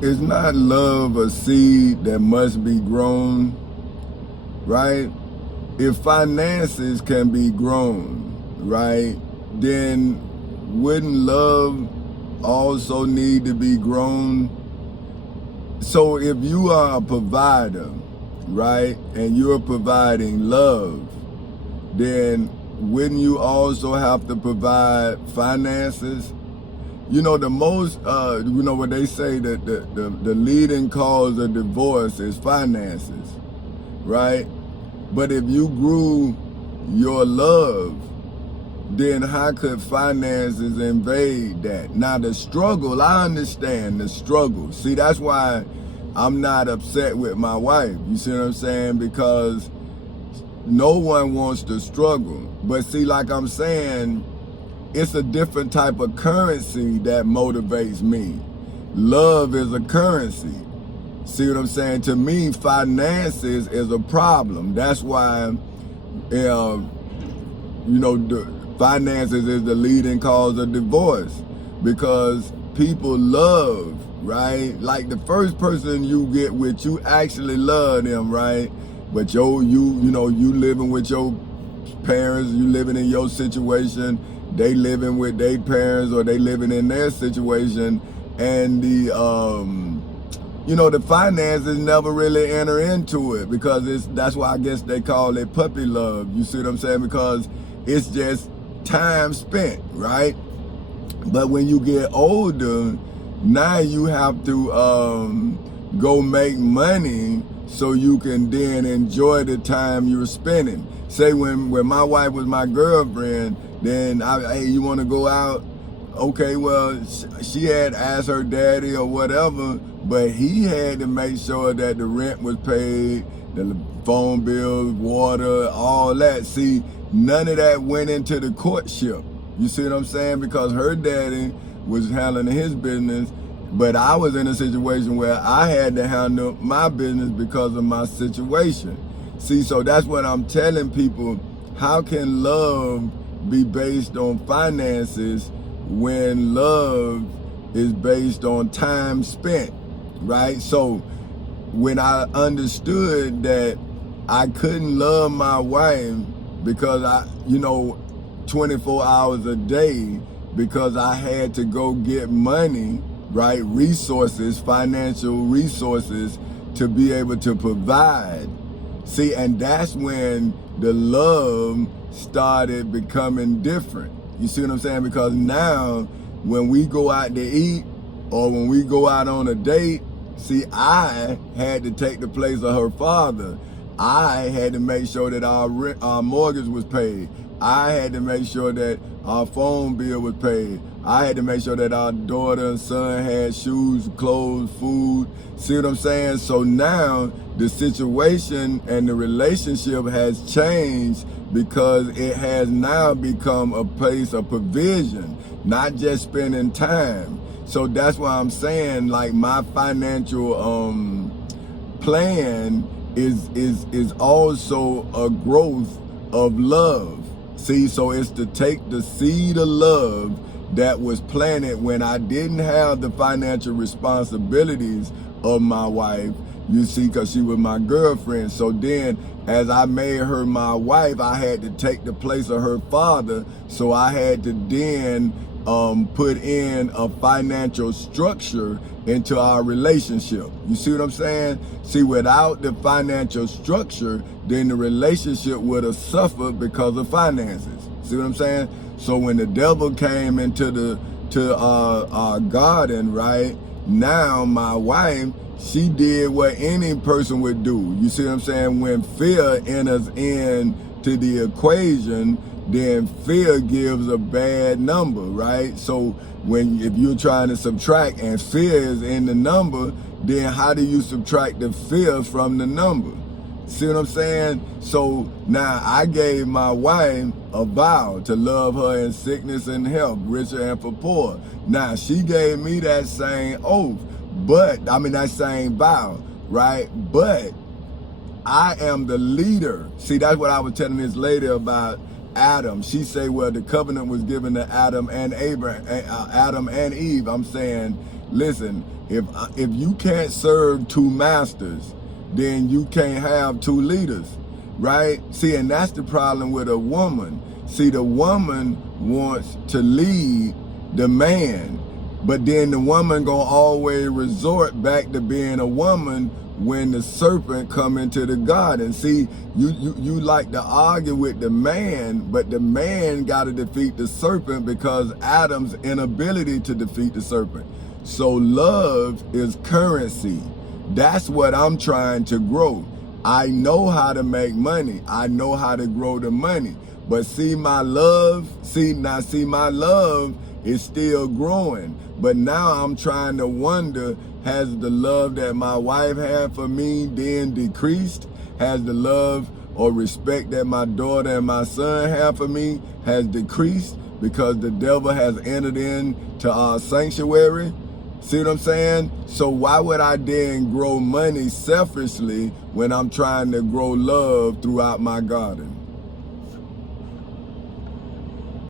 Is not love a seed that must be grown, right? If finances can be grown, right, then wouldn't love also need to be grown? So if you are a provider, right, and you're providing love, then wouldn't you also have to provide finances? You know, the most, you know what they say, that the leading cause of divorce is finances, right? But if you grew your love, then how could finances invade that? Now the struggle, I understand the struggle. See, that's why I'm not upset with my wife. You see what I'm saying? Because no one wants to struggle. But see, like I'm saying, it's a different type of currency that motivates me. Love is a currency. See what I'm saying? To me, finances is a problem. That's why, you know, finances is the leading cause of divorce, because people love, right? Like the first person you get with, you actually love them, right? But you living with your parents, you living in your situation, they living with their parents, or they living in their situation, and the finances never really enter into it, because that's why I guess they call it puppy love. You see what I'm saying? Because it's just time spent, right? But when you get older, now you have to go make money so you can then enjoy the time you're spending. Say when my wife was my girlfriend, then hey, you want to go out? Okay, well, she had asked her daddy or whatever, but he had to make sure that the rent was paid, the phone bill, water, all that. See, none of that went into the courtship. You see what I'm saying? Because her daddy was handling his business, but I was in a situation where I had to handle my business because of my situation. See, so that's what I'm telling people. How can love be based on finances when love is based on time spent, right? So when I understood that I couldn't love my wife because 24 hours a day, because I had to go get money, right? Resources, financial resources to be able to provide. See, and that's when the love started becoming different. You see what I'm saying? Because now when we go out to eat or when we go out on a date, see, I had to take the place of her father. I had to make sure that our mortgage was paid. I had to make sure that our phone bill was paid. I had to make sure that our daughter and son had shoes, clothes, food. See what I'm saying? So now the situation and the relationship has changed, because it has now become a place of provision, not just spending time. So that's why I'm saying, like, my financial plan is also a growth of love. See, so it's to take the seed of love that was planted when I didn't have the financial responsibilities of my wife, you see, because she was my girlfriend. So then as I made her my wife, I had to take the place of her father. So I had to then put in a financial structure into our relationship. You see what I'm saying? See, without the financial structure, then the relationship would have suffered because of finances. See what I'm saying? So when the devil came into our garden, right, now my wife, she did what any person would do. You see what I'm saying? When fear enters into the equation, then fear gives a bad number, right? So if you're trying to subtract and fear is in the number, then how do you subtract the fear from the number? See what I'm saying? So now I gave my wife a vow to love her in sickness and health, richer and for poor. Now she gave me that same oath, that same vow, right? But I am the leader. See, that's what I was telling this lady about Adam. She say, well, the covenant was given to Adam and Eve. I'm saying listen, if you can't serve two masters, then you can't have two leaders, right? See, and that's the problem with a woman. See, the woman wants to lead the man, but then the woman gonna always resort back to being a woman when the serpent come into the garden. See, you like to argue with the man, but the man got to defeat the serpent because Adam's inability to defeat the serpent. So love is currency. That's what I'm trying to grow. I know how to make money. I know how to grow the money. But see my love, my love is still growing. But now I'm trying to wonder, has the love that my wife had for me then decreased? Has the love or respect that my daughter and my son have for me has decreased because the devil has entered into our sanctuary? See what I'm saying? So why would I then grow money selfishly when I'm trying to grow love throughout my garden?